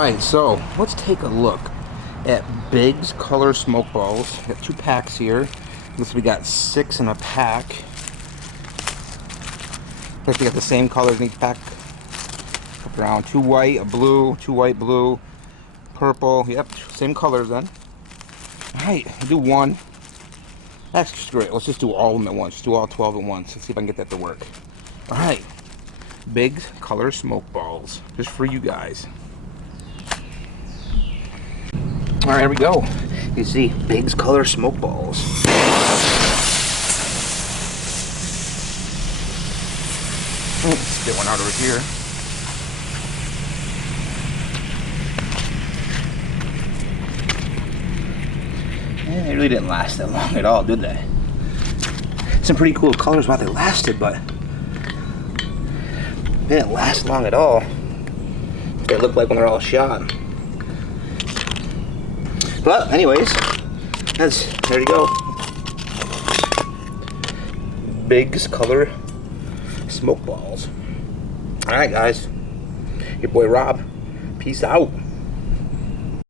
Alright, so let's take a look at Big's Color Smoke Balls. We got 2 packs here. Looks like we got 6 in a pack. Looks like we got the same colors in each pack. Up around 2 white, a blue, 2 white, blue, purple. Yep, same colors then. Alright, we'll do one. That's just great. Let's just do all of them at once. Just do all 12 at once. Let's see if I can get that to work. Alright. Big's Color Smoke Balls. Just for you guys. Alright, here we go. You see Big's Color Smoke Balls. Let's get one out over here. Yeah, they really didn't last that long at all, did they? Some pretty cool colors while they lasted, but they didn't last long at all. They look like when they're all shot. But anyways, there you go. Big's Color Smoke Balls. Alright guys, your boy Rob, peace out.